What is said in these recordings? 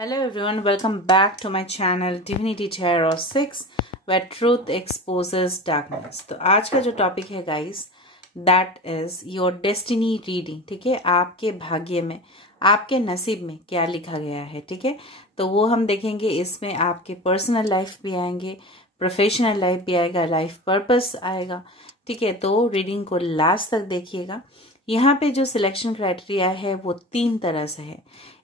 Hello everyone, welcome back to my channel Divinity Tarot 6 where truth exposes darkness। तो आज का जो topic है guys, that is your destiny reading. ठीक है, आपके भाग्य में, आपके नसीब में क्या लिखा गया है। ठीक है, तो वो हम देखेंगे। इसमें आपके पर्सनल लाइफ भी आएंगे, प्रोफेशनल लाइफ भी आएगा, लाइफ पर्पस आएगा। ठीक है, तो रीडिंग को लास्ट तक देखिएगा। यहाँ पे जो सिलेक्शन क्राइटेरिया है वो 3 तरह से है।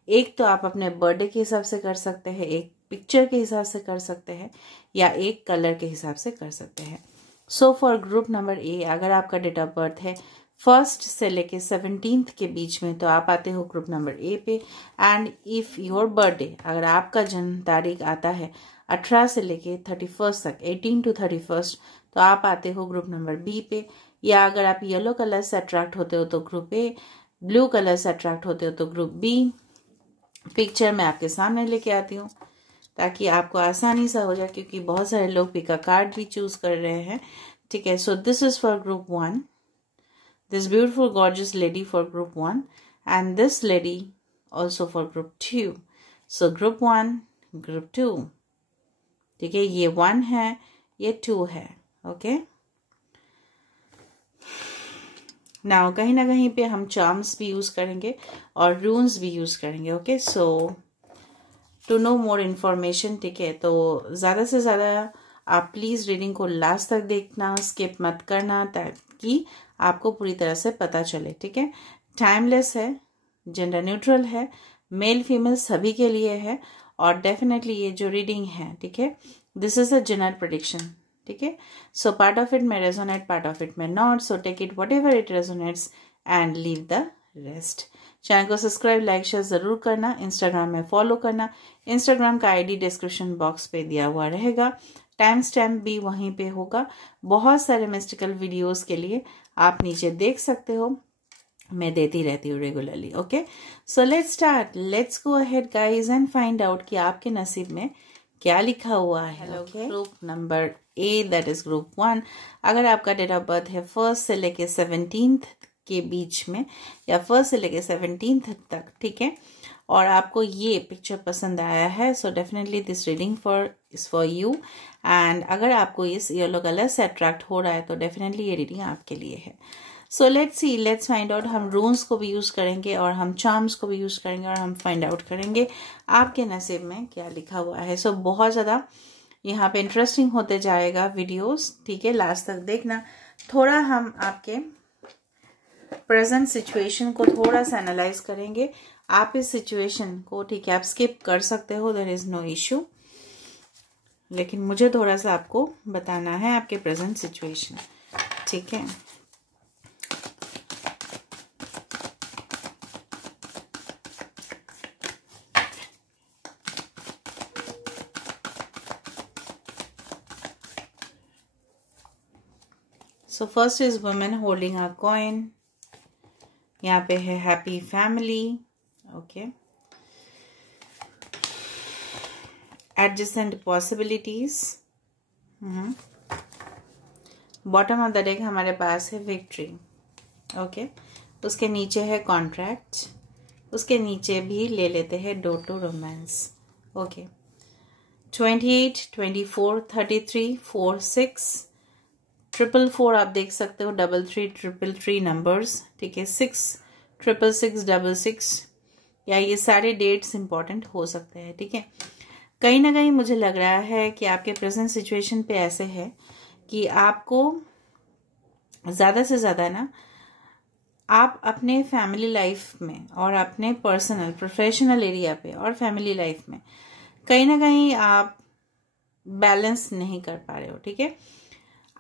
एक तो आप अपने बर्थडे के हिसाब से कर सकते हैं, एक पिक्चर के हिसाब से कर सकते हैं, या एक कलर के हिसाब से कर सकते हैं। So for group number A, अगर आपका डेट ऑफ बर्थ है 1st से लेके 17th के बीच में, तो आप आते हो ग्रुप नंबर ए पे। एंड इफ योर बर्थडे, अगर आपका जन्म तारीख आता है 18 से लेके 31 तक, 18 to 31, तो आप आते हो ग्रुप नंबर बी पे। या अगर आप येलो कलर से अट्रैक्ट होते हो तो ग्रुप ए, ब्लू कलर से अट्रैक्ट होते हो तो ग्रुप बी। पिक्चर मैं आपके सामने लेके आती हूँ ताकि आपको आसानी सा हो जाए, क्योंकि बहुत सारे लोग पिक अ कार्ड भी चूज कर रहे हैं। ठीक है, so this is for group 1, this beautiful gorgeous lady for group 1 and this lady also for group 2। So group 1, group 2। ठीक है, ये 1 है, ये 2 है। ओके, नाउ कहीं ना कहीं पे हम चार्म्स भी यूज करेंगे और रून्स भी यूज करेंगे। Okay, so to know more information, ठीक है, तो ज्यादा से ज्यादा आप प्लीज रीडिंग को लास्ट तक देखना, स्किप मत करना, ताकि आपको पूरी तरह से पता चले। ठीक है, टाइमलेस है, जेंडर न्यूट्रल है, मेल फीमेल सभी के लिए है। और डेफिनेटली ये जो रीडिंग है, ठीक है, this is a general prediction. ठीक है, सो पार्ट ऑफ इट में रेजोनेट, पार्ट ऑफ इट में not. So take it whatever it resonates and leave the rest. Channel को सब्सक्राइब, लाइक, शेयर जरूर करना। इंस्टाग्राम में फॉलो करना। Instagram का आईडी डिस्क्रिप्शन बॉक्स पे दिया हुआ रहेगा, टाइम स्टैम्प भी वहीं पे होगा। बहुत सारे मिस्टिकल वीडियोस के लिए आप नीचे देख सकते हो, मैं देती रहती हूँ regularly. Okay, so let's start, let's go ahead guys and find out कि आपके नसीब में क्या लिखा हुआ है। Group number A, that is group 1। अगर आपका डेट ऑफ बर्थ है 1st से लेके 17th के बीच में, या 1st से लेके 17th तक, ठीक है, और आपको ये पिक्चर पसंद आया है, so definitely this reading is for you. And अगर आपको इस येलो कलर से अट्रैक्ट हो रहा है तो डेफिनेटली ये रीडिंग आपके लिए है। So let's see, let's find out. हम रून्स को भी यूज करेंगे और हम चार्म्स को भी यूज करेंगे, और हम फाइंड आउट करेंगे आपके नसीब में क्या लिखा हुआ है। सो बहुत ज्यादा यहाँ पे इंटरेस्टिंग होते जाएगा वीडियोस। ठीक है, लास्ट तक देखना। थोड़ा हम आपके प्रेजेंट सिचुएशन को थोड़ा सा एनालाइज करेंगे। आप इस सिचुएशन को, ठीक है, आप स्किप कर सकते हो, देयर इज नो इश्यू, लेकिन मुझे थोड़ा सा आपको बताना है आपके प्रेजेंट सिचुएशन। ठीक है, so first is women holding a coin. यहाँ पे है happy family. Okay, adjacent possibilities. Bottom of the deck हमारे पास है विक्ट्री। ओके, उसके नीचे है कॉन्ट्रैक्ट, उसके नीचे भी ले लेते हैं डोर टू रोमांस। ओके, 28, 24, 33, 4, 6, 444 आप देख सकते हो, 33, 333 नंबर्स। ठीक है, 6, 666, 66, या ये सारे डेट्स इंपॉर्टेंट हो सकते हैं। ठीक है, कहीं ना कहीं मुझे लग रहा है कि आपके प्रेजेंट सिचुएशन पे ऐसे है कि आपको ज्यादा से ज्यादा ना, आप अपने फैमिली लाइफ में और अपने पर्सनल प्रोफेशनल एरिया पे और फैमिली लाइफ में कहीं ना कहीं आप बैलेंस नहीं कर पा रहे हो। ठीक है,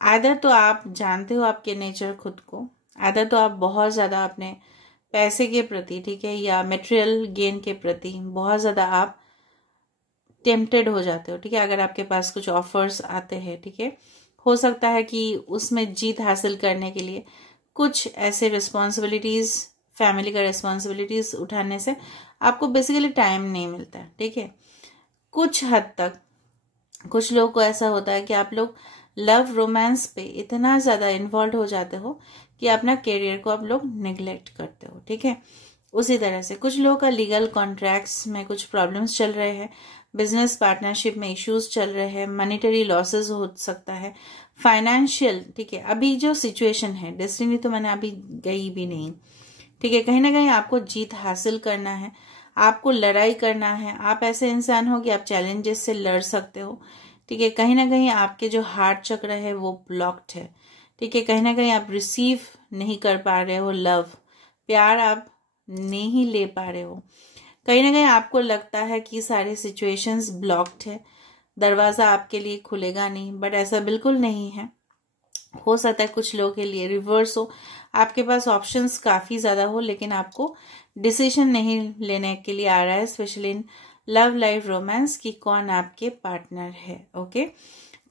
आइदर तो आप जानते हो आपके नेचर खुद को, आइदर तो आप बहुत ज्यादा अपने पैसे के प्रति, ठीक है, या मटेरियल गेन के प्रति बहुत ज्यादा आप टेम्पटेड हो जाते हो। ठीक है, अगर आपके पास कुछ ऑफर्स आते हैं, ठीक है, हो सकता है कि उसमें जीत हासिल करने के लिए कुछ ऐसे रिस्पॉन्सिबिलिटीज, फैमिली का रिस्पॉन्सिबिलिटीज उठाने से आपको बेसिकली टाइम नहीं मिलता है। ठीक है, कुछ हद तक कुछ लोगों को ऐसा होता है कि आप लोग लव रोमांस पे इतना ज्यादा इन्वॉल्व हो जाते हो कि अपना करियर को आप लोग निगलेक्ट करते हो। ठीक है, उसी तरह से कुछ लोगों का लीगल कॉन्ट्रैक्ट्स में कुछ प्रॉब्लम्स चल रहे हैं, बिजनेस पार्टनरशिप में इश्यूज चल रहे हैं, मॉनेटरी लॉसेस हो सकता है, फाइनेंशियल, ठीक है। अभी जो सिचुएशन है, डेस्टिनी तो मैंने अभी गई भी नहीं, ठीक है। कहीं ना कहीं आपको जीत हासिल करना है, आपको लड़ाई करना है। आप ऐसे इंसान हो कि आप चैलेंजेस से लड़ सकते हो, ठीक है। कहीं ना कहीं आपके जो हार्ट चक्र है वो ब्लॉक्ड है, ठीक है। कहीं ना कहीं आप रिसीव नहीं कर पा रहे हो लव, प्यार आप नहीं ले पा रहे हो। कहीं ना कहीं आपको लगता है कि सारे सिचुएशंस ब्लॉक्ड है, दरवाजा आपके लिए खुलेगा नहीं, बट ऐसा बिल्कुल नहीं है। हो सकता है कुछ लोगों के लिए रिवर्स हो, आपके पास ऑप्शंस काफी ज्यादा हो लेकिन आपको डिसीजन नहीं लेने के लिए आ रहा है, specially in love life romance, की कौन आपके पार्टनर है। ओके,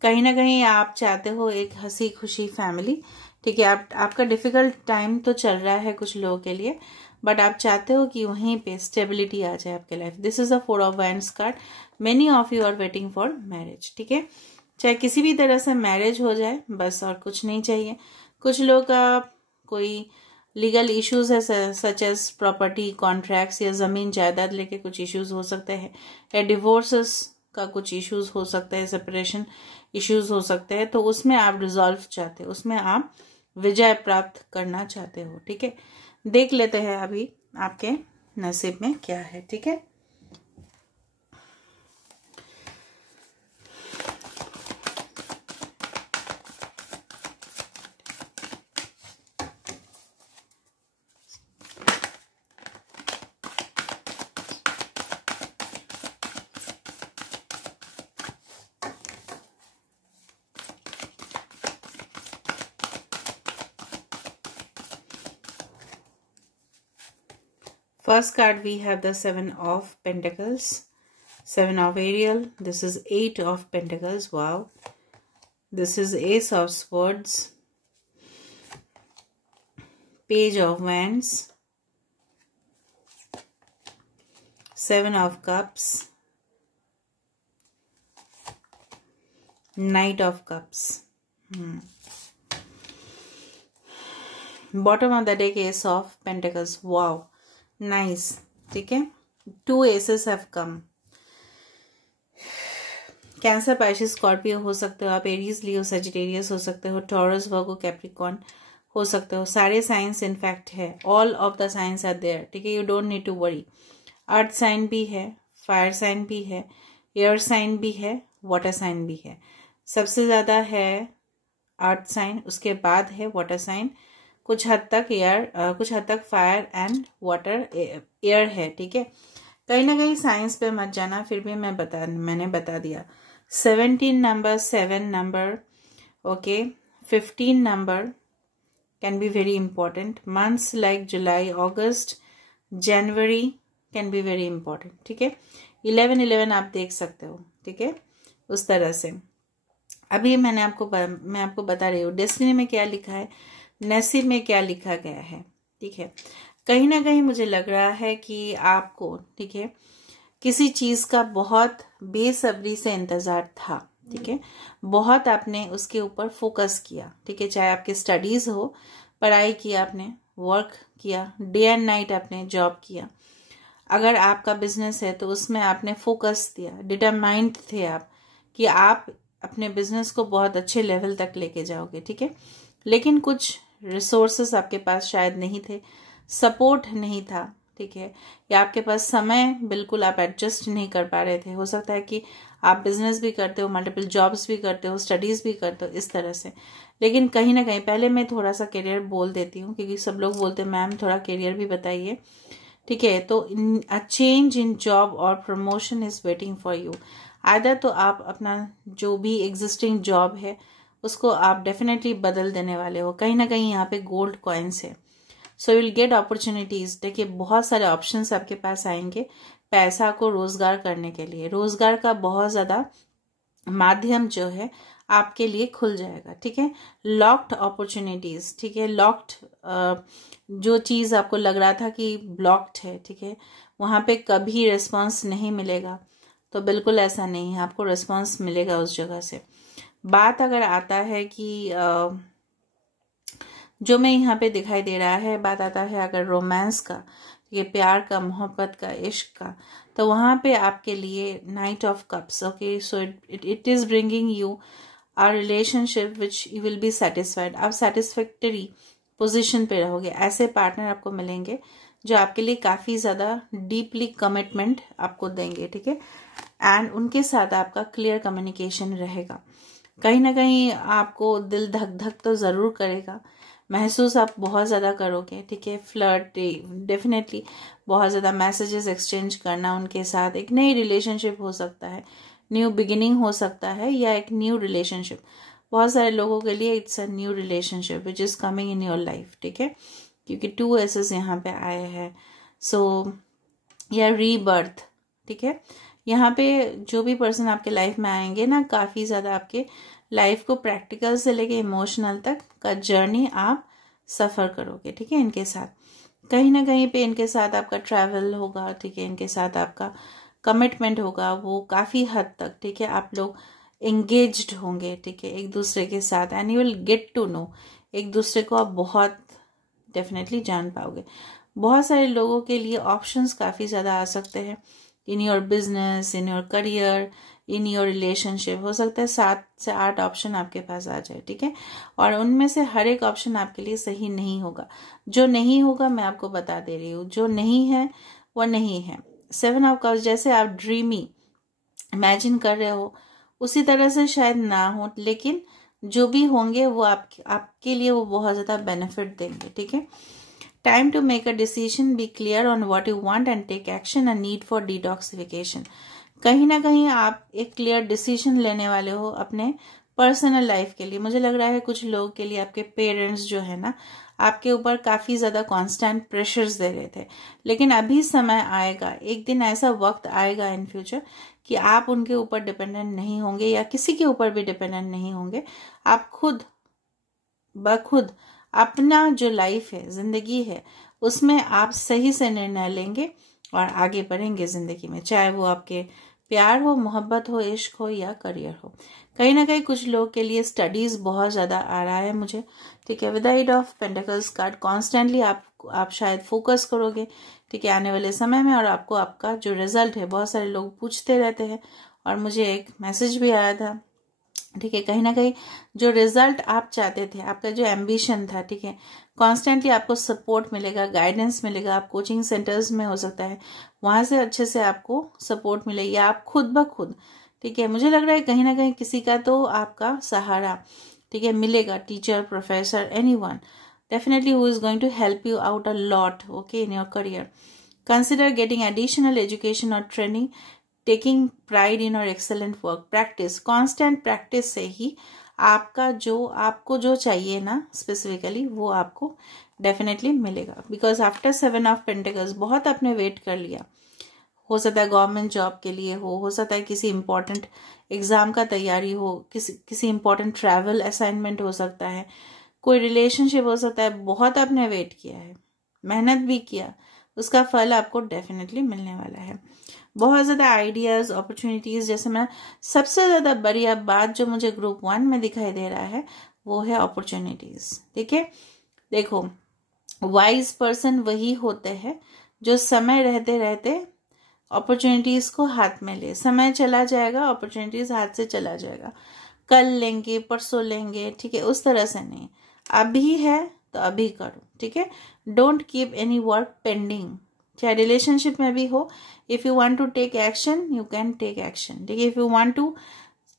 कहीं ना कहीं आप चाहते हो एक हंसी खुशी फैमिली, ठीक है। आपका डिफिकल्ट टाइम तो चल रहा है कुछ लोगों के लिए, बट आप चाहते हो कि वहीं पे स्टेबिलिटी आ जाए आपके life. This is a 4 of wands card. Many of you are waiting for marriage, ठीक है। चाहे किसी भी तरह से मैरिज हो जाए बस, और कुछ नहीं चाहिए। कुछ लोगों का कोई लीगल इश्यूज है, सच एज प्रॉपर्टी कॉन्ट्रैक्ट्स, या जमीन जायदाद लेके कुछ इश्यूज हो सकते हैं, या डिवोर्सेस का कुछ इश्यूज हो सकता है, सेपरेशन इश्यूज हो सकते हैं। तो उसमें आप रिजॉल्व चाहते हो, उसमें आप विजय प्राप्त करना चाहते हो, ठीक है। देख लेते हैं अभी आपके नसीब में क्या है, ठीक है। First card we have the 7 of Pentacles, 7 of Ariel. This is 8 of Pentacles. Wow. This is Ace of Swords, Page of Wands, 7 of Cups, Knight of Cups. Bottom of the deck, Ace of Pentacles. Wow. Nice, ठीक है। 2 aces have come. Cancer, Pisces, Scorpio हो सकते हो आप, Aries, लियो, Sagittarius हो सकते हो, taurus, वर्गो, Capricorn हो सकते हो। सारे साइंस इनफैक्ट है, all of the signs are there, ठीक है। You don't need to worry. Earth sign भी है, फायर साइन भी है, एयर साइन भी है, वाटर साइन भी है। सबसे ज्यादा है अर्थ साइन, उसके बाद है वाटर साइन, कुछ हद तक एयर, कुछ हद तक फायर एंड वाटर, एयर है, ठीक है। कहीं ना कहीं साइंस पे मत जाना, फिर भी मैंने बता दिया। 17 number, 7 number, okay, 15 number can be very important. Months like July, August, January can be very important, ठीक है। 11 आप देख सकते हो, ठीक है, उस तरह से। अभी मैं आपको बता रही हूँ डेस्टिनी में क्या लिखा है, नसीब में क्या लिखा गया है, ठीक है। कहीं ना कहीं मुझे लग रहा है कि आपको, ठीक है, किसी चीज का बहुत बेसब्री से इंतजार था, ठीक है। बहुत आपने उसके ऊपर फोकस किया, ठीक है। चाहे आपकी स्टडीज हो, पढ़ाई किया आपने, वर्क किया, डे एंड नाइट आपने जॉब किया। अगर आपका बिजनेस है तो उसमें आपने फोकस दिया, डिटरमाइंड थे आप कि आप अपने बिजनेस को बहुत अच्छे लेवल तक लेके जाओगे, ठीक है। लेकिन कुछ रिसोर्सेस आपके पास शायद नहीं थे, सपोर्ट नहीं था, ठीक है, या आपके पास समय बिल्कुल आप एडजस्ट नहीं कर पा रहे थे। हो सकता है कि आप बिजनेस भी करते हो, मल्टीपल जॉब्स भी करते हो, स्टडीज भी करते हो, इस तरह से। लेकिन कहीं ना कहीं, पहले मैं थोड़ा सा करियर बोल देती हूँ क्योंकि सब लोग बोलते हैं मैम थोड़ा करियर भी बताइए, ठीक है। तो अ चेंज इन जॉब और promotion is waiting for you. Either तो आप अपना जो भी एग्जिस्टिंग जॉब है उसको आप डेफिनेटली बदल देने वाले हो। कहीं ना कहीं यहाँ पे गोल्ड कॉइन्स है, so you will gate opportunities. देखिए बहुत सारे ऑप्शंस आपके पास आएंगे पैसा को रोजगार करने के लिए। रोजगार का बहुत ज्यादा माध्यम जो है आपके लिए खुल जाएगा, ठीक है। लॉक्ड अपॉर्चुनिटीज, ठीक है। लॉक्ड जो चीज आपको लग रहा था कि ब्लॉक्ड है, ठीक है, वहां पे कभी रिस्पॉन्स नहीं मिलेगा, तो बिल्कुल ऐसा नहीं है, आपको रिस्पॉन्स मिलेगा उस जगह से। बात अगर आता है कि जो मैं यहाँ पे दिखाई दे रहा है, बात आता है अगर रोमांस का, ठीक है, प्यार का, मोहब्बत का, इश्क का, तो वहाँ पे आपके लिए knight of cups, okay, so it is bringing you a relationship which you will be satisfied. आप सेटिस्फैक्टरी पोजीशन पे रहोगे। ऐसे पार्टनर आपको मिलेंगे जो आपके लिए काफी ज्यादा डीपली कमिटमेंट आपको देंगे, ठीक है, एंड उनके साथ आपका क्लियर कम्युनिकेशन रहेगा। कहीं ना कहीं आपको दिल धक धक तो जरूर करेगा, महसूस आप बहुत ज़्यादा करोगे, ठीक है, फ्लर्ट डेफिनेटली, बहुत ज़्यादा मैसेजेस एक्सचेंज करना उनके साथ, एक नई रिलेशनशिप हो सकता है, न्यू बिगिनिंग हो सकता है, या एक न्यू रिलेशनशिप। बहुत सारे लोगों के लिए it's a new relationship which is coming in your life, ठीक है, क्योंकि 2 एसेस यहाँ पे आए हैं। सो या रीबर्थ, ठीक है, यहाँ पे जो भी पर्सन आपके लाइफ में आएंगे ना, काफ़ी ज़्यादा आपके लाइफ को प्रैक्टिकल से लेके इमोशनल तक का जर्नी आप सफ़र करोगे, ठीक है, इनके साथ। कहीं ना कहीं पे इनके साथ आपका ट्रैवल होगा, ठीक है, इनके साथ आपका कमिटमेंट होगा, वो काफ़ी हद तक, ठीक है, आप लोग एंगेज्ड होंगे, ठीक है, एक दूसरे के साथ, and you will get to know, एक दूसरे को आप बहुत डेफिनेटली जान पाओगे। बहुत सारे लोगों के लिए ऑप्शंस काफ़ी ज़्यादा आ सकते हैं in your business, in your career, in your relationship. हो सकता है 7 से 8 ऑप्शन आपके पास आ जाए, ठीक है, और उनमें से हर एक ऑप्शन आपके लिए सही नहीं होगा। जो नहीं होगा मैं आपको बता दे रही हूँ, जो नहीं है वो नहीं है। 7 ऑफ कप्स, जैसे आप ड्रीमी इमेजिन कर रहे हो उसी तरह से शायद ना हो, लेकिन जो भी होंगे वो आपके लिए वो बहुत ज़्यादा बेनिफिट देंगे, ठीक है। Time to make a decision, be clear on what you want and take action, a need for detoxification. कहीं ना कहीं आप एक क्लियर डिसीजन लेने वाले हो अपने पर्सनल लाइफ के लिए। मुझे लग रहा है कुछ लोगों के लिए आपके पेरेंट्स जो है ना, आपके ऊपर काफ़ी ज़्यादा कांस्टेंट प्रेशर्स दे रहे थे, लेकिन अभी समय आएगा, एक दिन ऐसा वक्त आएगा इन फ्यूचर कि आप उनके ऊपर डिपेंडेंट नहीं होंगे, या किसी के ऊपर भी डिपेंडेंट नहीं होंगे। आप खुद बखुद अपना जो लाइफ है, जिंदगी है, उसमें आप सही से निर्णय लेंगे और आगे बढ़ेंगे जिंदगी में, चाहे वो आपके प्यार हो, मोहब्बत हो, इश्क हो या करियर हो। कहीं ना कहीं कुछ लोग के लिए स्टडीज बहुत ज्यादा आ रहा है मुझे, ठीक है, with ace of pentacles card constantly आप शायद फोकस करोगे, ठीक है, आने वाले समय में, और आपको आपका जो रिजल्ट है, बहुत सारे लोग पूछते रहते हैं और मुझे एक मैसेज भी आया था, ठीक है, कहीं ना कहीं जो रिजल्ट आप चाहते थे, आपका जो एम्बिशन था, ठीक है, कॉन्स्टेंटली आपको सपोर्ट मिलेगा, गाइडेंस मिलेगा। आप कोचिंग सेंटर्स में हो सकता है, वहां से अच्छे से आपको सपोर्ट मिले, या आप खुद ब खुद, ठीक है, मुझे लग रहा है कहीं ना कहीं किसी का तो आपका सहारा, ठीक है, मिलेगा, teacher, professor, anyone definitely who is going to help you out a lot, okay, in your career. Consider getting additional education और training, taking pride in your excellent work, practice, constant practice से ही आपको जो चाहिए ना specifically, वो आपको definitely मिलेगा। बिकॉज आफ्टर 7 ऑफ पेंटिकल्स बहुत आपने वेट कर लिया। हो सकता है गवर्नमेंट जॉब के लिए हो सकता है किसी इंपॉर्टेंट एग्जाम का तैयारी हो, किसी इंपॉर्टेंट ट्रैवल असाइनमेंट हो सकता है, कोई रिलेशनशिप हो सकता है। बहुत आपने वेट किया है, मेहनत भी किया, उसका फल आपको डेफिनेटली मिलने वाला है। बहुत ज़्यादा आइडियाज़, अपॉर्चुनिटीज़, जैसे मैं सबसे ज़्यादा बड़ी अब बात जो मुझे ग्रुप 1 में दिखाई दे रहा है वो है अपॉर्चुनिटीज़, ठीक है। देखो, वाइज पर्सन वही होते हैं जो समय रहते रहते अपॉर्चुनिटीज़ को हाथ में ले। समय चला जाएगा, अपॉर्चुनिटीज़ हाथ से चला जाएगा, कल लेंगे, परसों लेंगे, ठीक है, उस तरह से नहीं। अभी है तो अभी करो, ठीक है। Don't keep any work pending, चाहे रिलेशनशिप में भी हो। If you want to take action, you can take action, ठीक है। If you want to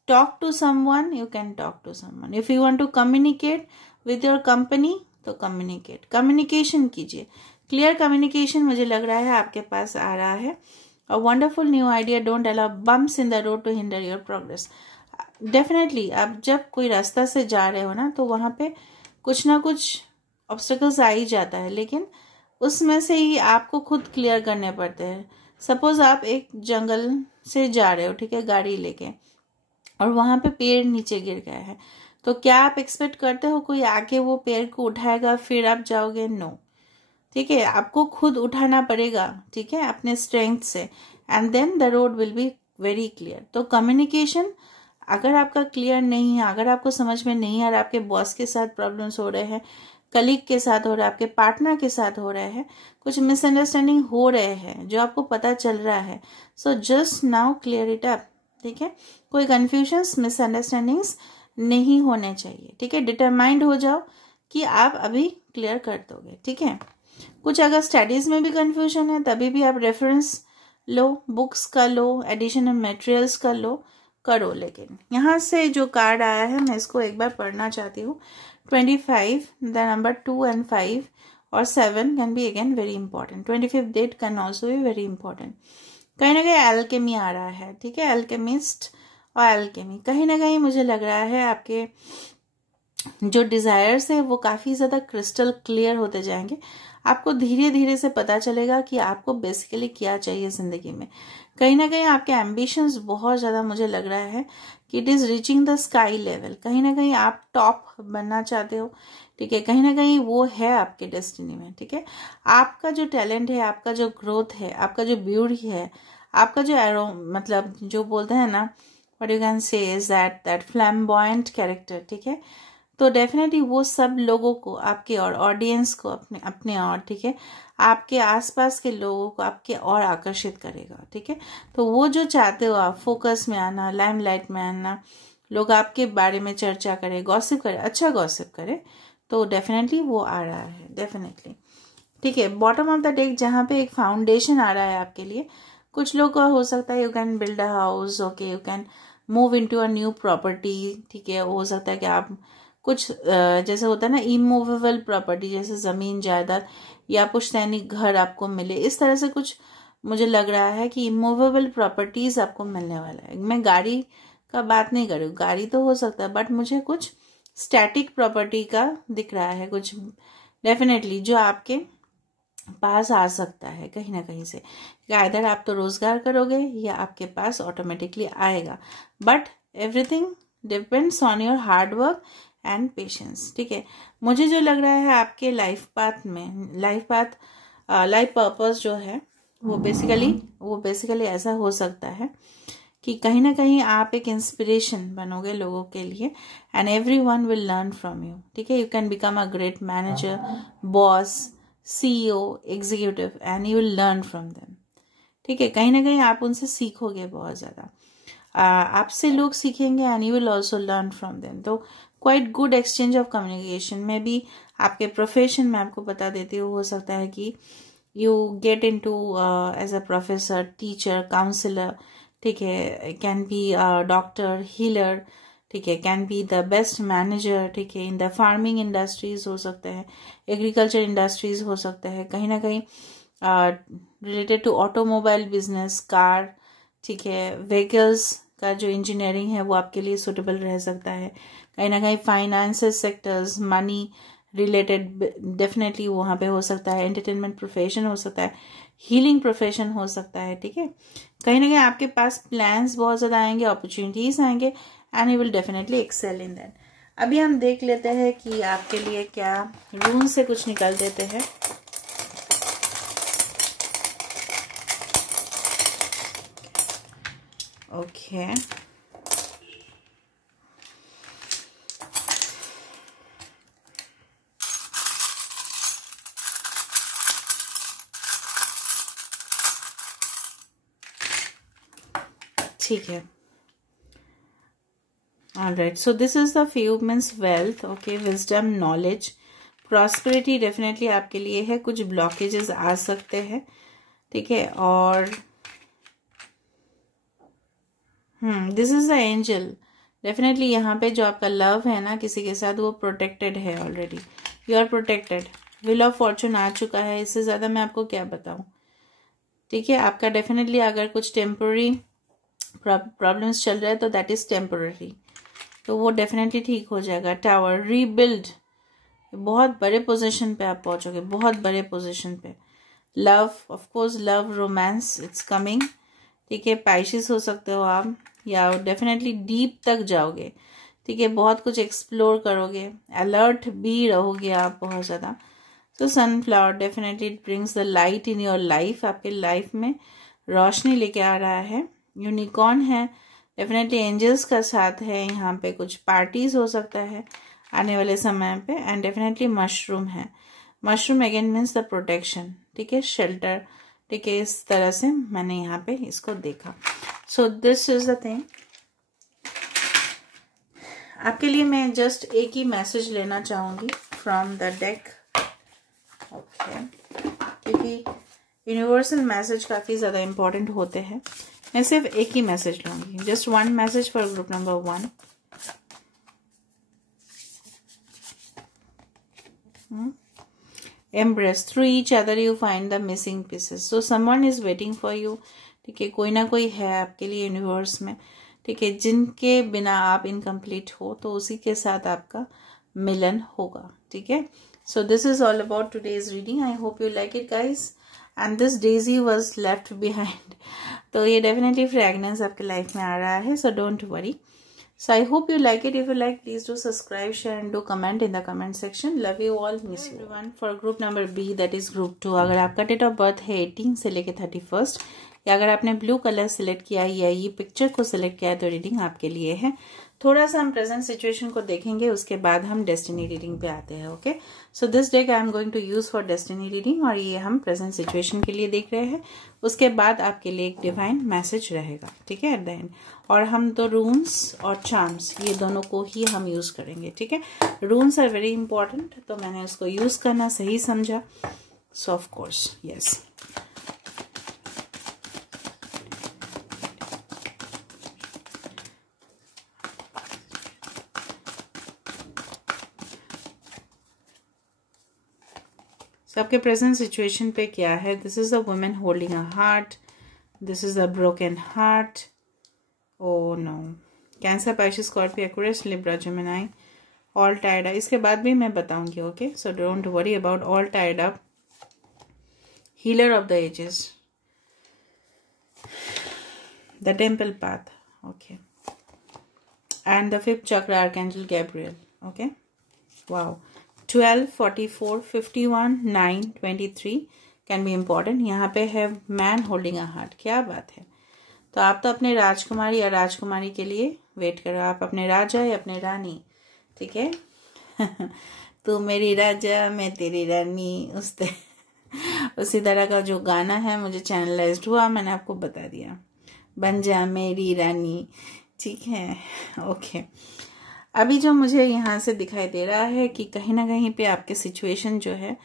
talk to someone, you can talk to someone. If you want to communicate with your company, तो communication कीजिए। Clear communication मुझे लग रहा है आपके पास आ रहा है। A wonderful new idea, don't allow bumps in the road to hinder your progress. Definitely आप जब कोई रास्ता से जा रहे हो ना, तो वहां पे कुछ ना कुछ ऑब्स्टेकल्स आ ही जाता है, लेकिन उसमें से ही आपको खुद क्लियर करने पड़ते हैं। सपोज आप एक जंगल से जा रहे हो, ठीक है, गाड़ी लेके, और वहां पे पेड़ नीचे गिर गया है, तो क्या आप एक्सपेक्ट करते हो कोई आके वो पेड़ को उठाएगा फिर आप जाओगे? नो, ठीक है, आपको खुद उठाना पड़ेगा, ठीक है, अपने स्ट्रेंथ से, and then the road will be very clear. तो कम्युनिकेशन अगर आपका क्लियर नहीं है, अगर आपको समझ में नहीं आ रहा, आपके बॉस के साथ प्रॉब्लम्स हो रहे हैं, कलीग के साथ हो रहा है, आपके पार्टनर के साथ हो रहा है, कुछ मिसअंडरस्टैंडिंग हो रहे हैं जो आपको पता चल रहा है। So just now clear it up, ठीक है। कोई कंफ्यूजन्स, मिसअंडरस्टैंडिंग्स नहीं होने चाहिए, ठीक है। डिटरमाइंड हो जाओ कि आप अभी क्लियर कर दोगे, ठीक है। कुछ अगर स्टडीज में भी कंफ्यूजन है तभी भी आप रेफरेंस लो, बुक्स का लो, एडिशनल मटेरियल्स का लो, करो। लेकिन यहाँ से जो कार्ड आया है मैं इसको एक बार पढ़ना चाहती हूँ। 25, द नंबर 2 and 5 और 7 can be again very important. 25th date can also be very important. कहीं ना कहीं एल्केमी आ रहा है, ठीक है। एल्केमिस्ट और एल्केमी कहीं ना कहीं मुझे लग रहा है आपके जो डिजायर्स है वो काफी ज्यादा क्रिस्टल क्लियर होते जाएंगे। आपको धीरे धीरे से पता चलेगा कि आपको बेसिकली क्या चाहिए जिंदगी में। कहीं ना कहीं आपके एम्बिशंस बहुत ज्यादा, मुझे लग रहा है कि it is reaching the sky level. कहीं ना कहीं आप टॉप बनना चाहते हो, ठीक है। कहीं ना कहीं वो है आपके डेस्टिनी में, ठीक है। आपका जो टैलेंट है, आपका जो ग्रोथ है, आपका जो ब्यूटी है, आपका जो एरो, मतलब जो बोलते हैं ना, what you can say is that flamboyant character, ठीक है। तो डेफिनेटली वो सब लोगों को, आपके और ऑडियंस को अपने और, ठीक है, आपके आसपास के लोगों को आपके और आकर्षित करेगा, ठीक है। तो वो जो चाहते हो आप, फोकस में आना, लाइमलाइट में आना, लोग आपके बारे में चर्चा करे, गॉसिप करे, अच्छा गॉसिप करे, तो डेफिनेटली वो आ रहा है, डेफिनेटली, ठीक है। बॉटम ऑफ द डेक जहाँ पे एक फाउंडेशन आ रहा है आपके लिए, कुछ लोग का हो सकता है you can build a house, okay, you can move into a new property, ठीक है। हो सकता है कि आप कुछ जैसे होता है ना इमूवेबल प्रॉपर्टी, जैसे जमीन जायदाद या पुश्तैनी घर आपको मिले, इस तरह से कुछ मुझे लग रहा है कि इमूवेबल प्रॉपर्टीज आपको मिलने वाला है। मैं गाड़ी का बात नहीं कर रही हूँ, गाड़ी तो हो सकता है, बट मुझे कुछ स्टैटिक प्रॉपर्टी का दिख रहा है, कुछ डेफिनेटली जो आपके पास आ सकता है कहीं ना कहीं से। इधर आप तो रोजगार करोगे या आपके पास ऑटोमेटिकली आएगा, but everything depends on your hard work and patience, ठीक है। मुझे जो लग रहा है आपके लाइफ पाथ में, लाइफ पर्पस जो है वो बेसिकली ऐसा हो सकता है कि कहीं ना कहीं आप एक इंस्पिरेशन बनोगे लोगों के लिए, and everyone will learn from you, ठीक है। You can become a great manager, boss, CEO, executive, and you will learn from them, ठीक है। कहीं ना कहीं आप उनसे सीखोगे बहुत ज्यादा, आपसे लोग सीखेंगे and you will also learn from them. तो quite good exchange of communication में भी आपके प्रोफेशन में आपको बता देती हूँ, हो सकता है कि you get into as a professor, teacher, counsellor, ठीक है, कैन बी डॉक्टर, हीलर, ठीक है, can be the best manager, ठीक है। इन द फार्मिंग इंडस्ट्रीज हो सकता है, एग्रीकल्चर इंडस्ट्रीज हो सकता है, कहीं ना कहीं related to automobile business, car, ठीक है, व्हीकल्स का जो इंजीनियरिंग है वो आपके लिए सुटेबल रह सकता है। कहीं ना कहीं finances sectors, money related definitely वहाँ पे हो सकता है। एंटरटेनमेंट प्रोफेशन हो सकता है, हीलिंग प्रोफेशन हो सकता है, ठीक है। कहीं ना कहीं आपके पास प्लान्स बहुत ज़्यादा आएंगे, अपॉर्चुनिटीज आएंगे, and you will definitely excel in that. अभी हम देख लेते हैं कि आपके लिए क्या रून से कुछ निकल देते हैं। ओके, ठीक है। Alright, so this is the few means wealth, okay, wisdom, knowledge, prosperity definitely आपके लिए है। कुछ ब्लॉकेजेस आ सकते हैं, ठीक है। और this is the angel, definitely यहाँ पे जो आपका लव है ना किसी के साथ, वो प्रोटेक्टेड है already, you are protected. Wheel of fortune आ चुका है, इससे ज्यादा मैं आपको क्या बताऊं, ठीक है। आपका डेफिनेटली अगर कुछ टेम्पररी प्रॉब्लम्स चल रहा है तो दैट इज टेम्पररी, तो वो डेफिनेटली ठीक हो जाएगा। टावर, रीबिल्ड, बहुत बड़े पोजीशन पे आप पहुंचोगे, बहुत बड़े पोजीशन पे। Love, of course love, romance, it's coming, ठीक है। पाइशिस हो सकते हो आप, या डेफिनेटली डीप तक जाओगे, ठीक है। बहुत कुछ एक्सप्लोर करोगे, अलर्ट भी रहोगे आप बहुत ज्यादा। तो sunflower definitely it brings the light in your life, आपके लाइफ में रोशनी लेके आ रहा है। यूनिकॉर्न है, डेफिनेटली एंजल्स का साथ है। यहाँ पे कुछ पार्टीज हो सकता है, आने वाले समय पे। एंड डेफिनेटली मशरूम है, mushroom again means the protection, ठीक है, शेल्टर, ठीक है, इस तरह से मैंने यहाँ पे इसको देखा। So this is the thing. आपके लिए मैं जस्ट एक ही मैसेज लेना चाहूंगी फ्रॉम द डेक, ओके, क्योंकि यूनिवर्सल मैसेज काफी ज्यादा इंपॉर्टेंट होते हैं। मैं सिर्फ एक ही मैसेज लूंगी, just one message for group number 1। Embrace through each other you find the missing pieces. So someone is waiting for you, ठीक है, कोई ना कोई है आपके लिए यूनिवर्स में, ठीक है, जिनके बिना आप इनकम्प्लीट हो, तो उसी के साथ आपका मिलन होगा, ठीक है। So this is all about today's reading. I hope you like it guys. And this Daisy was left behind, तो ये डेफिनेटली फ्रेगनेंस आपके लाइफ में आ रहा है, सो don't worry. So I hope you like it. If you like, please do subscribe, share and do comment in the comment section. Love you all. Miss you everyone. For group number B, that is group 2, अगर आपका date of birth है 18 से लेके 31, या अगर आपने blue colour select किया या ये पिक्चर को सिलेक्ट किया है, तो रीडिंग आपके लिए है। थोड़ा सा हम प्रेजेंट सिचुएशन को देखेंगे, उसके बाद हम डेस्टिनी रीडिंग पे आते हैं, okay. So this deck I am going to use for destiny reading, और ये हम प्रेजेंट सिचुएशन के लिए देख रहे हैं। उसके बाद आपके लिए एक डिवाइन मैसेज रहेगा, ठीक है, एट द एंड। और हम तो रून्स और चार्म्स, ये दोनों को ही हम यूज करेंगे, ठीक है। रून्स आर वेरी इंपॉर्टेंट, तो मैंने उसको यूज करना सही समझा, सो ऑफ कोर्स यस। आपके प्रेजेंट सिचुएशन पे क्या है? This is the women holding a heart, this is the broken heart, oh no, Cancer, Pisces, Scorpio, Aquarius, Libra, Gemini, all tired up. इसके बाद भी मैं बताऊंगी, okay, so don't worry about all tired up, healer of the ages, the temple path, okay, and the 5th chakra, archangel Gabriel, okay, wow. 12, 44, 51, 9, 23 can be important. यहाँ पे है man holding a heart, क्या बात है। तो आप तो अपने राजकुमारी या राजकुमारी के लिए वेट करो, आप अपने राजा या अपने रानी, ठीक है। तू मेरी राजा मैं तेरी रानी, उसी तरह का जो गाना है मुझे चैनलाइज्ड हुआ, मैंने आपको बता दिया, बन जा मेरी रानी, ठीक है, ओके। अभी जो मुझे यहाँ से दिखाई दे रहा है कि कहीं ना कहीं पे आपके सिचुएशन जो है,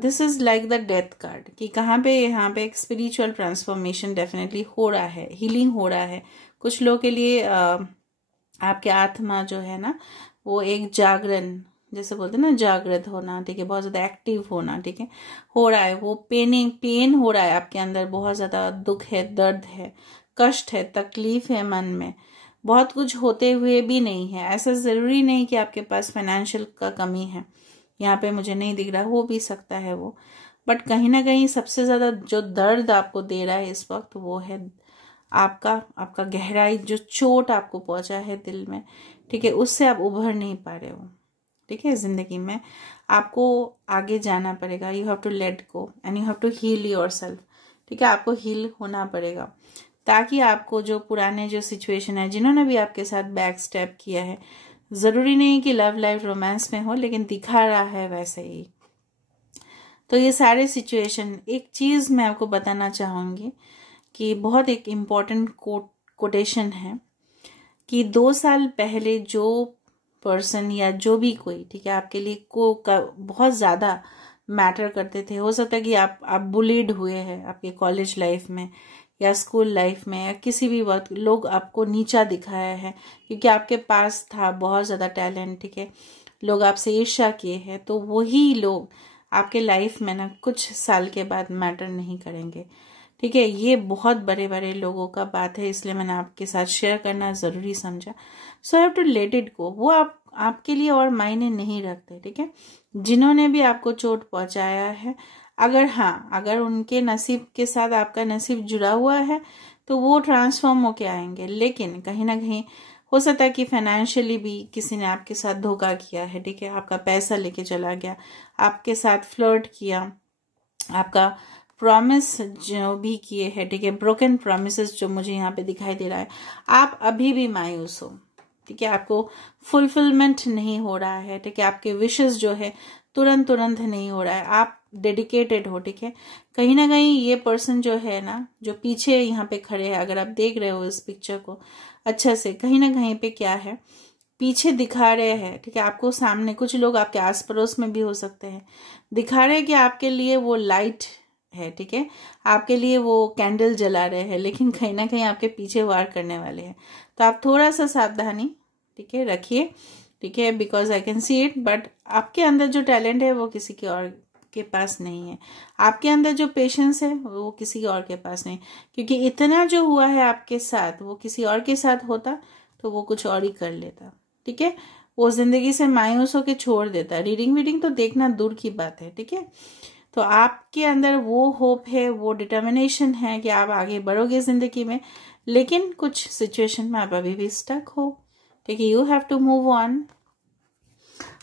this is like the death card, कि कहाँ पे यहाँ पे एक स्पिरिचुअल ट्रांसफॉर्मेशन डेफिनेटली हो रहा है, हीलिंग हो रहा है। कुछ लोगों के लिए आपके आत्मा जो है ना, वो एक जागरण, जैसे बोलते हैं ना, जागृत होना, ठीक है, बहुत ज्यादा एक्टिव होना, ठीक है, हो रहा है। वो पेन हो रहा है आपके अंदर, बहुत ज्यादा दुख है, दर्द है, कष्ट है, तकलीफ है मन में, बहुत कुछ होते हुए भी नहीं है। ऐसा जरूरी नहीं कि आपके पास फाइनेंशियल का कमी है, यहाँ पे मुझे नहीं दिख रहा, हो भी सकता है वो, बट कहीं ना कहीं सबसे ज्यादा जो दर्द आपको दे रहा है इस वक्त, वो है आपका गहराई, जो चोट आपको पहुंचा है दिल में, ठीक है, उससे आप उभर नहीं पा रहे हो, ठीक है। जिंदगी में आपको आगे जाना पड़ेगा, you have to let go and you have to heal yourself, ठीक है, आपको हील होना पड़ेगा, ताकि आपको जो पुराने जो सिचुएशन है, जिन्होंने भी आपके साथ बैक स्टेप किया है, जरूरी नहीं कि लव लाइफ रोमांस में हो, लेकिन दिखा रहा है वैसे ही, तो ये सारे सिचुएशन, एक चीज मैं आपको बताना चाहूंगी कि बहुत एक इम्पॉर्टेंट कोटेशन है, कि 2 साल पहले जो पर्सन या जो भी कोई, ठीक है, आपके लिए बहुत ज्यादा मैटर करते थे, हो सकता है कि आप बुलीड हुए हैं आपके कॉलेज लाइफ में या स्कूल लाइफ में, या किसी भी वक्त लोग आपको नीचा दिखाया है क्योंकि आपके पास था बहुत ज्यादा टैलेंट, ठीक है, लोग आपसे ईर्ष्या किए हैं, तो वही लोग आपके लाइफ में ना कुछ साल के बाद मैटर नहीं करेंगे, ठीक है। ये बहुत बड़े बड़े लोगों का बात है, इसलिए मैंने आपके साथ शेयर करना जरूरी समझा। So have to let it go, वो आपके लिए और मायने नहीं रखते, ठीक है। जिन्होंने भी आपको चोट पहुंचाया है, अगर उनके नसीब के साथ आपका नसीब जुड़ा हुआ है, तो वो ट्रांसफॉर्म होके आएंगे, लेकिन कहीं ना कहीं हो सकता है कि फाइनेंशियली भी किसी ने आपके साथ धोखा किया है, ठीक है, आपका पैसा लेके चला गया, आपके साथ फ्लर्ट किया, आपका प्रॉमिस जो भी किए हैं, ठीक है, ब्रोकन प्रॉमिसेस जो मुझे यहाँ पे दिखाई दे रहा है, आप अभी भी मायूस हो, ठीक है, आपको फुलफिलमेंट नहीं हो रहा है, ठीक है, आपके विशेस जो है तुरंत नहीं हो रहा है, आप डेडिकेटेड हो, ठीक है। कहीं ना कहीं ये पर्सन जो है ना, जो पीछे यहाँ पे खड़े हैं, अगर आप देख रहे हो इस पिक्चर को अच्छा से, कहीं ना कहीं पे क्या है, पीछे दिखा रहे हैं, ठीक है, आपको सामने, कुछ लोग आपके आस पड़ोस में भी हो सकते हैं, दिखा रहे हैं कि आपके लिए वो लाइट है, ठीक है, आपके लिए वो कैंडल जला रहे हैं, लेकिन कहीं ना कहीं आपके पीछे वार करने वाले हैं। तो आप थोड़ा सा सावधानी, ठीक है, रखिए, ठीक है, because I can see it, but आपके अंदर जो टैलेंट है वो किसी के और के पास नहीं है, आपके अंदर जो पेशेंस है वो किसी और के पास नहीं, क्योंकि इतना जो हुआ है आपके साथ वो किसी और के साथ होता तो वो कुछ और ही कर लेता, ठीक है, वो जिंदगी से मायूस होकर छोड़ देता। रीडिंग वीडिंग तो देखना दूर की बात है, ठीक है। तो आपके अंदर वो होप है, वो डिटर्मिनेशन है कि आप आगे बढ़ोगे जिंदगी में, लेकिन कुछ सिचुएशन में आप अभी भी स्टक हो, ठीक है, you have to move on.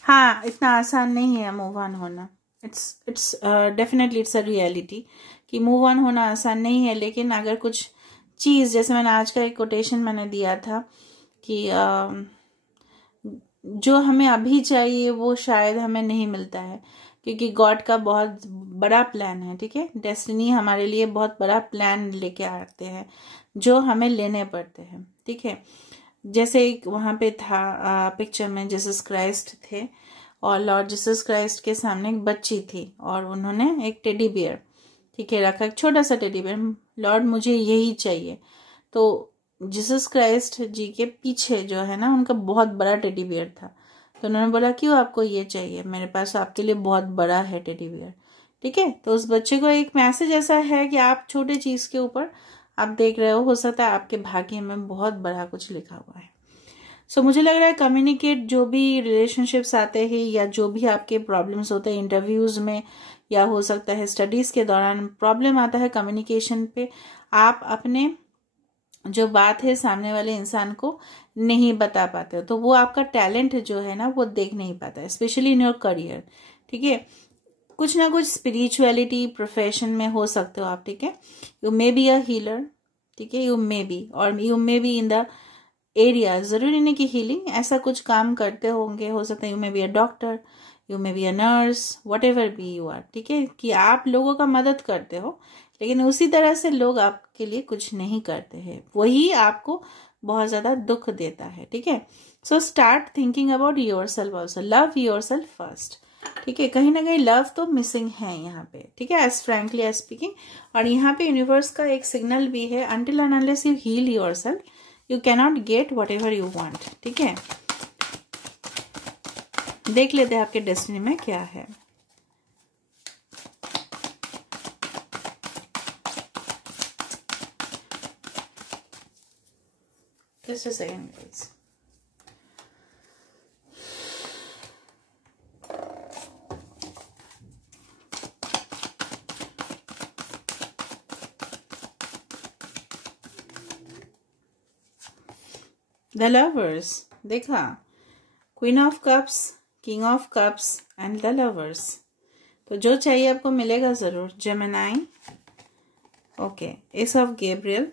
हाँ, इतना आसान नहीं है मूव ऑन होना, it's definitely it's a reality कि मूव ऑन होना आसान नहीं है, लेकिन अगर कुछ चीज, जैसे मैंने आज का एक कोटेशन मैंने दिया था कि जो हमें अभी चाहिए वो शायद हमें नहीं मिलता है, क्योंकि गॉड का बहुत बड़ा प्लान है, ठीक है, डेस्टिनी हमारे लिए बहुत बड़ा प्लान लेके आते हैं जो हमें लेने पड़ते हैं, ठीक है। जैसे एक वहां पे था पिक्चर में जीसस क्राइस्ट थे और लॉर्ड जीसस क्राइस्ट के सामने एक बच्ची थी और उन्होंने एक टेडी बियर, ठीक है, रखा, एक छोटा सा टेडी बियर, लॉर्ड मुझे यही चाहिए। तो जीसस क्राइस्ट जी के पीछे जो है ना उनका बहुत बड़ा टेडी बियर था, तो उन्होंने बोला क्यों आपको ये चाहिए, मेरे पास आपके लिए बहुत बड़ा है टेडी बियर, ठीक है। तो उस बच्चे को एक मैसेज ऐसा है कि आप छोटे चीज के ऊपर आप देख रहे हो सकता है आपके भाग्य में बहुत बड़ा कुछ लिखा हुआ है। सो मुझे लग रहा है कम्युनिकेट, जो भी रिलेशनशिप्स आते हैं या जो भी आपके प्रॉब्लम्स होते हैं इंटरव्यूज में या हो सकता है स्टडीज के दौरान प्रॉब्लम आता है कम्युनिकेशन पे, आप अपने जो बात है सामने वाले इंसान को नहीं बता पाते हो, तो वो आपका टैलेंट जो है ना वो देख नहीं पाता है, स्पेशली इन योर करियर, ठीक है। कुछ ना कुछ स्पिरिचुअलिटी प्रोफेशन में हो सकते हो आप, ठीक है, you may be a healer, ठीक है, यू मे बी, और you may be in the area, जरूरी नहीं कि हीलिंग, ऐसा कुछ काम करते होंगे, हो सकता है you may be a doctor, you may be a nurse, whatever be you are, ठीक है, कि आप लोगों का मदद करते हो, लेकिन उसी तरह से लोग आपके लिए कुछ नहीं करते हैं, वही आपको बहुत ज्यादा दुख देता है, ठीक है। So start thinking about your self also, love your self first, ठीक है। कहीं ना कहीं लव तो मिसिंग है यहाँ पे, ठीक है, एज फ्रेंकली एज स्पीकिंग, और यहाँ पे यूनिवर्स का एक सिग्नल भी है, until and unless you heal yourself you cannot get whatever you want, ठीक है। देख लेते हैं आपके डेस्टिनी में क्या है। Just a second, please. The Lovers, देखा, Queen of Cups, King of Cups and the Lovers, तो जो चाहिए आपको मिलेगा जरूर। Gemini, okay, Ace of Gabriel,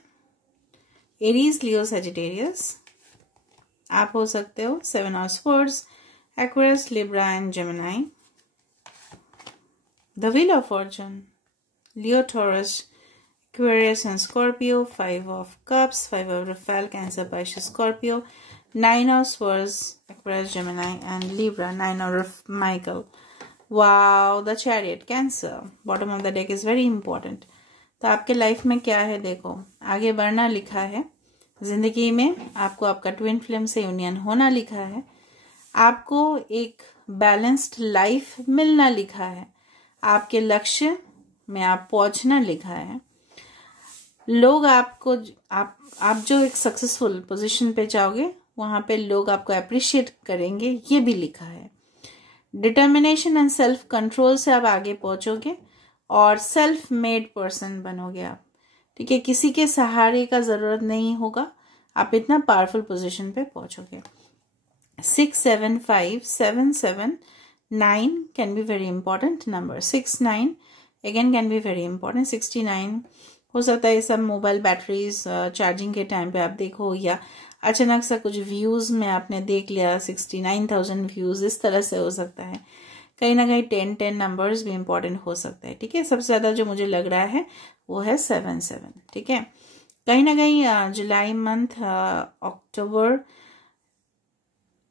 Aries, Leo, Sagittarius, आप हो सकते हो 7 of Swords, Aquarius, Libra and Gemini, the Wheel of Fortune, Leo, Taurus, Aquarius and Scorpio, 5 of Cups, 5 of Raphael, Cancer, Pisces, Scorpio, 9 of Swords, Aquarius, Gemini and Libra, 9 of Michael. Wow, the Chariot, Cancer. Bottom of the deck is very important. तो आपके life में क्या है, देखो, आगे बढ़ना लिखा है जिंदगी में, आपको आपका ट्विन फ्लेम से यूनियन होना लिखा है, आपको एक बैलेंस्ड लाइफ मिलना लिखा है, आपके लक्ष्य में आप पहुंचना लिखा है, लोग आपको, आप जो एक सक्सेसफुल पोजीशन पे जाओगे वहां पे लोग आपको अप्रिशिएट करेंगे, ये भी लिखा है। डिटर्मिनेशन एंड सेल्फ कंट्रोल से आप आगे पहुंचोगे और सेल्फ मेड पर्सन बनोगे आप, ठीक है, किसी के सहारे का जरूरत नहीं होगा, आप इतना पावरफुल पोजीशन पे पहुंचोगे। 6, 7, 5, 7, 7, 9 can be very important number, 6, 9 again can be very important, 69, हो सकता है ये सब मोबाइल बैटरीज चार्जिंग के टाइम पे आप देखो, या अचानक सा कुछ व्यूज में आपने देख लिया 69,000 व्यूज, इस तरह से हो सकता है। कहीं ना कहीं 10 नंबर्स भी इंपॉर्टेंट हो सकता है। ठीक है, सबसे ज्यादा जो मुझे लग रहा है वो है 7। ठीक है, कहीं ना कहीं July month, October,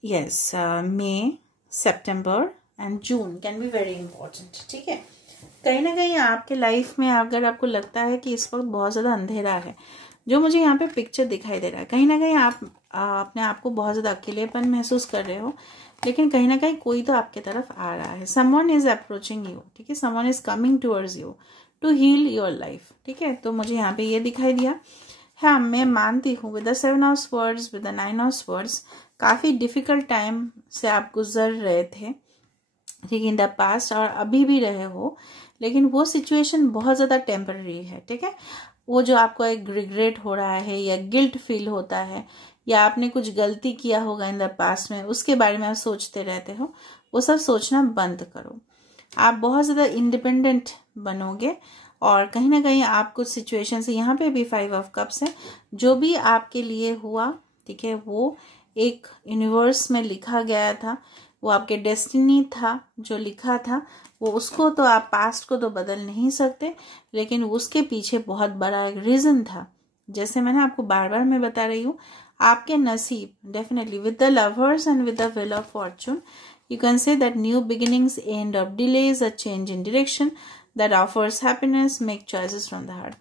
yes, May, September and June can be very important. ठीक है, कहीं ना कहीं आपके लाइफ में अगर आपको लगता है कि इस वक्त बहुत ज्यादा अंधेरा है, जो मुझे यहाँ पे पिक्चर दिखाई दे रहा है, कहीं ना कहीं आप अपने आप को बहुत ज्यादा अकेलेपन महसूस कर रहे हो, लेकिन कहीं ना कहीं कोई तो आपके तरफ आ रहा है। Someone is approaching you. ठीक है, someone is coming towards you to heal your life. ठीक है, तो मुझे यहाँ पे ये दिखाई दिया। हाँ, मैं मानती हूँ with the 7 of swords, with the 9 of swords, काफी डिफिकल्ट टाइम से आप गुजर रहे थे, ठीक, इन द पास्ट, और अभी भी रहे हो, लेकिन वो सिचुएशन बहुत ज्यादा टेम्पररी है। ठीक है, वो जो आपको एक रिग्रेट हो रहा है या गिल्ट फील होता है, या आपने कुछ गलती किया होगा इन द पास्ट में, उसके बारे में आप सोचते रहते हो, वो सब सोचना बंद करो। आप बहुत ज्यादा इंडिपेंडेंट बनोगे, और कहीं ना कहीं आप कुछ सिचुएशन से, यहाँ पे भी 5 ऑफ कप्स है, जो भी आपके लिए हुआ, ठीक है, वो एक यूनिवर्स में लिखा गया था, वो आपके डेस्टिनी था जो लिखा था, वो उसको तो आप पास्ट को तो बदल नहीं सकते, लेकिन उसके पीछे बहुत बड़ा एक रीजन था। जैसे मैंने आपको बार बार मैं बता रही हूँ, आपके नसीब definitely with the lovers and with the wheel of Fortune, you can say that new beginnings, end of delays, a change in direction that offers happiness, make choices from the heart.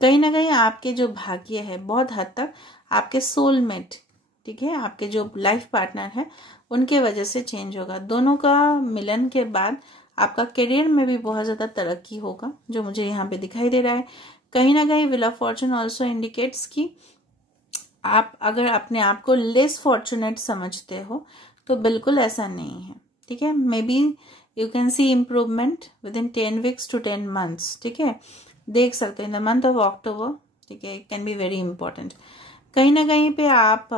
कहीं ना कहीं आपके जो भाग्य है बहुत हद तक आपके सोलमेट, ठीक है, आपके जो लाइफ पार्टनर है, उनके वजह से चेंज होगा। दोनों का मिलन के बाद आपका करियर में भी बहुत ज्यादा तरक्की होगा, जो मुझे यहाँ पे दिखाई दे रहा है। कहीं ना कहीं wheel of Fortune also indicates कि आप अगर अपने आप को लेस फॉर्चुनेट समझते हो, तो बिल्कुल ऐसा नहीं है। ठीक है, may be you can see improvement within 10 weeks to 10 months. ठीक है, देख सकते हैं in the month of October. ठीक है, it can be very important. कहीं ना कहीं पे आप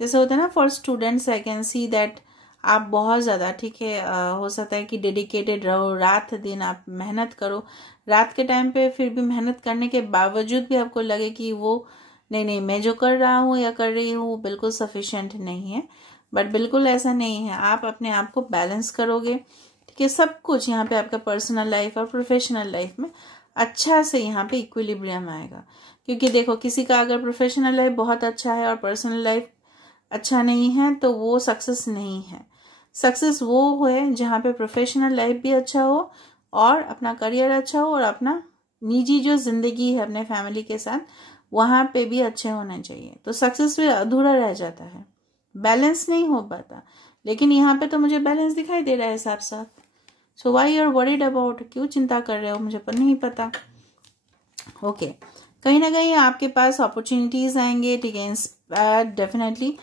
जैसे होता है ना, for students I can see that आप बहुत ज़्यादा, ठीक है, हो सकता है कि डेडिकेटेड रहो, रात दिन आप मेहनत करो। रात के टाइम पे फिर भी मेहनत करने के बावजूद भी आपको लगे कि वो नहीं, मैं जो कर रहा हूँ या कर रही हूँ वो बिल्कुल सफिशिएंट नहीं है, बट बिल्कुल ऐसा नहीं है। आप अपने आप को बैलेंस करोगे, ठीक है, सब कुछ यहाँ पे आपका पर्सनल लाइफ और प्रोफेशनल लाइफ में अच्छा से यहाँ पे इक्विलिब्रियम आएगा। क्योंकि देखो, किसी का अगर प्रोफेशनल लाइफ बहुत अच्छा है और पर्सनल लाइफ अच्छा नहीं है, तो वो सक्सेस नहीं है। सक्सेस वो है जहाँ पे प्रोफेशनल लाइफ भी अच्छा हो, और अपना करियर अच्छा हो, और अपना निजी जो जिंदगी है अपने फैमिली के साथ, वहां पे भी अच्छे होने चाहिए। तो सक्सेस भी अधूरा रह जाता है, बैलेंस नहीं हो पाता। लेकिन यहाँ पे तो मुझे बैलेंस दिखाई दे रहा है साफ साफ। So why you are worried about, क्यों चिंता कर रहे हो, मुझे पर नहीं पता। ओके, कहीं ना कहीं आपके पास अपॉर्चुनिटीज आएंगे, ठीक है, इंस्पायर डेफिनेटली,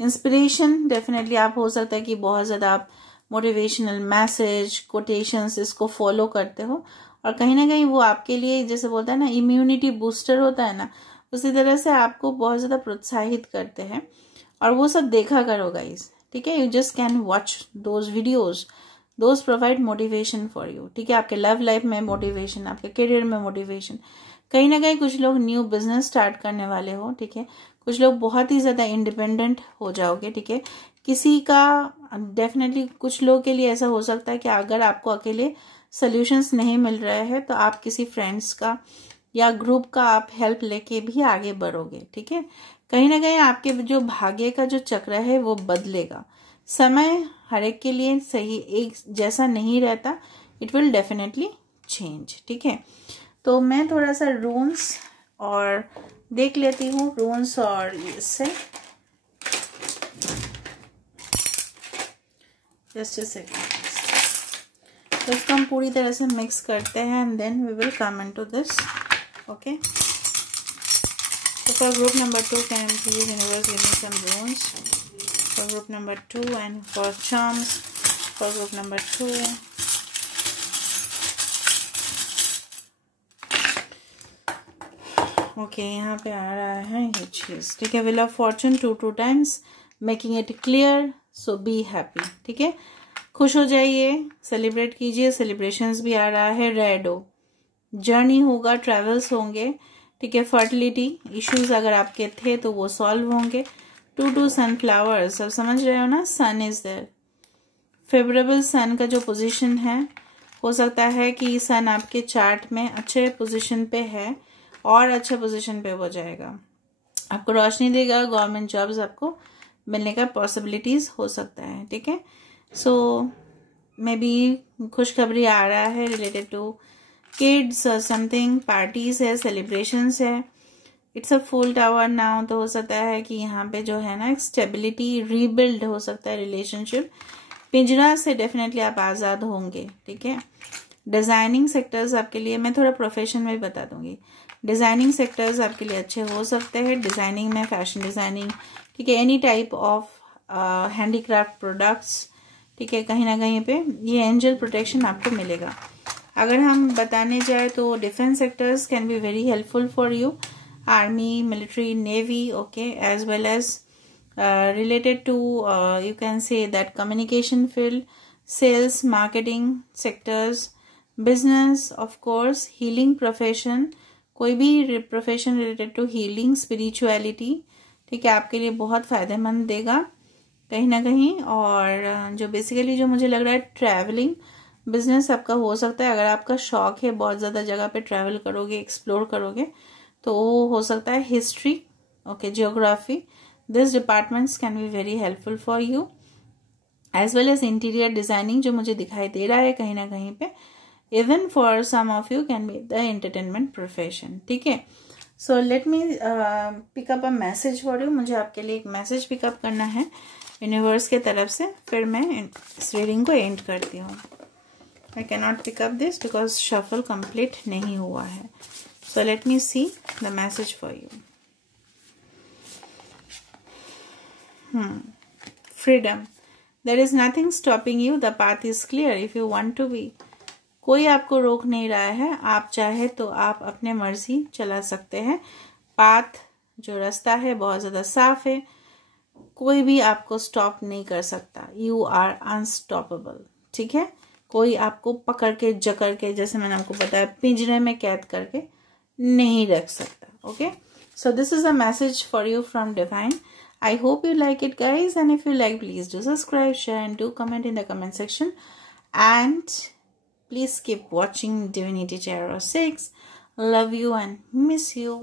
इंस्पिरेशन डेफिनेटली। आप हो सकता है कि बहुत ज्यादा आप मोटिवेशनल मैसेज, कोटेशंस, इसको फॉलो करते हो, और कहीं ना कहीं वो आपके लिए, जैसे बोलता है ना, इम्यूनिटी बूस्टर होता है ना, उसी तरह से आपको बहुत ज्यादा प्रोत्साहित करते हैं। और वो सब देखा करो गाइस, ठीक है, you just can watch those videos, those provide motivation for you. ठीक है, आपके लव लाइफ में मोटिवेशन, आपके करियर में मोटिवेशन। कहीं ना कहीं कुछ लोग न्यू बिजनेस स्टार्ट करने वाले हो, ठीक है, कुछ लोग बहुत ही ज्यादा इंडिपेंडेंट हो जाओगे। ठीक है, किसी का डेफिनेटली, कुछ लोगों के लिए ऐसा हो सकता है कि अगर आपको अकेले सॉल्यूशंस नहीं मिल रहे हैं, तो आप किसी फ्रेंड्स का या ग्रुप का आप हेल्प लेके भी आगे बढ़ोगे। ठीक है, कहीं ना कहीं आपके जो भाग्य का जो चक्र है वो बदलेगा। समय हर एक के लिए सही एक जैसा नहीं रहता, इट विल डेफिनेटली चेंज। ठीक है, तो मैं थोड़ा सा रून्स और देख लेती हूँ, रून्स और इससे जस्ट अ सेकंड। तो इसको हम पूरी तरह से मिक्स करते हैं, and then we will come into this. Okay, so for group number 2, can please universe give me some runes for group number 2, and for charms for group number 2. Okay, यहाँ पे आ रहा है ये चीज, ठीक है, wheel of Fortune 2 times, making it clear, so be happy. ठीक है, खुश हो जाइए, सेलिब्रेट कीजिए, सेलिब्रेशंस भी आ रहा है। रेड हो, जर्नी होगा, ट्रेवल्स होंगे, ठीक है। फर्टिलिटी इश्यूज अगर आपके थे तो वो सॉल्व होंगे। 2 सनफ्लावर्स, अब समझ रहे हो ना, सन इज देयर, फेवरेबल सन का जो पोजीशन है, हो सकता है कि सन आपके चार्ट में अच्छे पोजीशन पे है और अच्छे पोजीशन पे हो जाएगा, आपको रोशनी देगा, गवर्नमेंट जॉब्स आपको मिलने का पॉसिबिलिटीज हो सकता है, ठीक है। सो मे बी खुशखबरी आ रहा है रिलेटेड टू किड्स और समथिंग, पार्टीज है, सेलिब्रेशंस है। It's a full tower now, तो हो सकता है कि यहाँ पे जो है ना एक स्टेबिलिटी, रीबिल्ड हो सकता है रिलेशनशिप। पिंजरा से डेफिनेटली आप आज़ाद होंगे, ठीक है। डिज़ाइनिंग सेक्टर्स आपके लिए, मैं थोड़ा प्रोफेशन में भी बता दूंगी, डिज़ाइनिंग सेक्टर्स आपके लिए अच्छे हो सकते हैं। डिज़ाइनिंग में फैशन डिज़ाइनिंग, ठीक है, any type of handicraft products, ठीक है, कहीं ना कहीं पे ये एंजल प्रोटेक्शन आपको मिलेगा। अगर हम बताने जाए तो defence sectors can be very helpful for you, army, military, navy, okay, as well as related to you can say that communication field, sales, marketing sectors, business, of course, healing profession, कोई भी profession related to healing, spirituality, ठीक है, आपके लिए बहुत फायदेमंद देगा कहीं ना कहीं। और जो बेसिकली जो मुझे लग रहा है ट्रैवलिंग बिजनेस आपका हो सकता है, अगर आपका शौक है बहुत ज़्यादा जगह पे ट्रैवल करोगे, एक्सप्लोर करोगे, तो वो हो सकता है history, okay, geography, this departments can be very helpful for you, as well as interior designing जो मुझे दिखाई दे रहा है कहीं ना कहीं पे, even for some of you can be the entertainment profession, ठीक है। So let me pick up a message for you, मुझे आपके लिए एक मैसेज पिकअप करना है यूनिवर्स के तरफ से, फिर मैं इस रीडिंग को एंड करती हूँ। I can not pick up this because shuffle complete नहीं हुआ है। So let me see the message for you. Freedom, there is nothing stopping you, the path is clear if you want to be. कोई आपको रोक नहीं रहा है, आप चाहे तो आप अपने मर्जी चला सकते हैं। पाथ जो रास्ता है बहुत ज्यादा साफ है, कोई भी आपको स्टॉप नहीं कर सकता, यू आर अनस्टॉपेबल, ठीक है। कोई आपको पकड़ के जकड़ के, जैसे मैंने आपको बताया, पिंजरे में कैद करके नहीं रख सकता, okay. So this is a message for you from divine. I hope you like it, guys, and if you like, please do subscribe, share, and do comment in the comment section. And please keep watching Divinity Tarot 6. Love you and miss you.